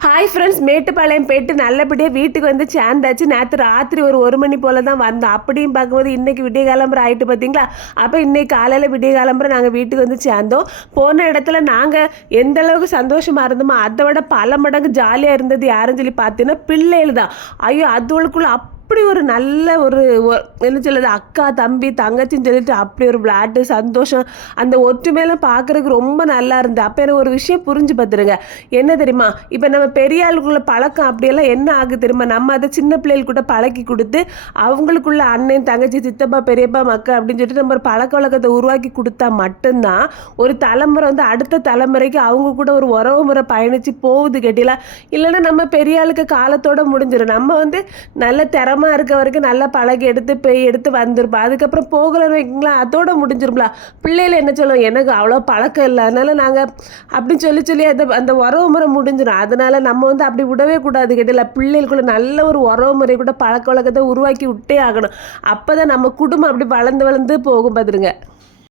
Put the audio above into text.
Hi friends Mettupalayam போயிட்டு நல்லபடியாக வீட்டுக்கு வந்து சேர்ந்தாச்சு. நேற்று ராத்திரி ஒரு ஒரு மணி போல் தான் வந்தோம். அப்படியும் பார்க்கும்போது இன்றைக்கி விடிய கிளம்புற ஆகிட்டு பார்த்தீங்களா அப்போ இன்றைக்கி காலையில் விடிய கிளம்புற நாங்கள் வீட்டுக்கு வந்து சேர்ந்தோம். போன இடத்துல நாங்கள் எந்த அளவுக்கு சந்தோஷமாக இருந்தோமோ அதை விட பல மடங்கு ஜாலியாக இருந்தது யாருன்னு சொல்லி பார்த்தீங்கன்னா பிள்ளைகள் தான். ஐயோ அதுகளுக்குள்ள அப்படி ஒரு நல்ல ஒரு ஒ- என்ன சொல்லுது அக்கா தம்பி தங்கச்சின்னு சொல்லிட்டு அப்படி ஒரு விளையாட்டு சந்தோஷம் அந்த ஒற்றுமையெல்லாம் பார்க்குறதுக்கு ரொம்ப நல்லா இருந்தது. அப்போ எனக்கு ஒரு விஷயம் புரிஞ்சு பார்த்துருங்க. என்ன தெரியுமா? இப்போ நம்ம பெரிய ஆளுக்குள்ள பழக்கம் அப்படியெல்லாம் என்ன ஆகுது தெரியுமா? நம்ம அதை சின்ன பிள்ளைகள் கூட பழக்கி கொடுத்து அவங்களுக்குள்ள அண்ணன் தங்கச்சி சித்தப்பா பெரியப்பா மக்கள் அப்படின்னு சொல்லிட்டு நம்ம ஒரு பழக்க வழக்கத்தை உருவாக்கி கொடுத்தா மட்டும்தான் ஒரு தலைமுறை வந்து அடுத்த தலைமுறைக்கு அவங்க கூட ஒரு உறவு முறை பயணித்து போகுது கேட்டீங்களா இல்லைன்னா நம்ம பெரிய ஆளுக்கு காலத்தோட முடிஞ்சிடும் நம்ம வந்து நல்ல திறமை இருக்க வரைக்கும் நல்லா பழகி எடுத்து போய் எடுத்து வந்திருப்பா. அதுக்கப்புறம் போகலன்னு வைங்களா அதோட முடிஞ்சிரும்ல. பிள்ளைகள் என்ன சொல்லுவோம் எனக்கு அவ்வளோ பழக்கம் இல்லை. அதனால் நாங்கள் அப்படின்னு சொல்லி சொல்லி அந்த அந்த உறவு முறை முடிஞ்சிடும் அதனால நம்ம வந்து அப்படி விடவே கூடாது கேட்டல பிள்ளைகளுக்குள்ள நல்ல ஒரு உறவு முறை கூட பழக்க வழக்கத்தை உருவாக்கி விட்டே ஆகணும். அப்போ தான் நம்ம குடும்பம் அப்படி வளர்ந்து வளர்ந்து போகும் பார்த்துருங்க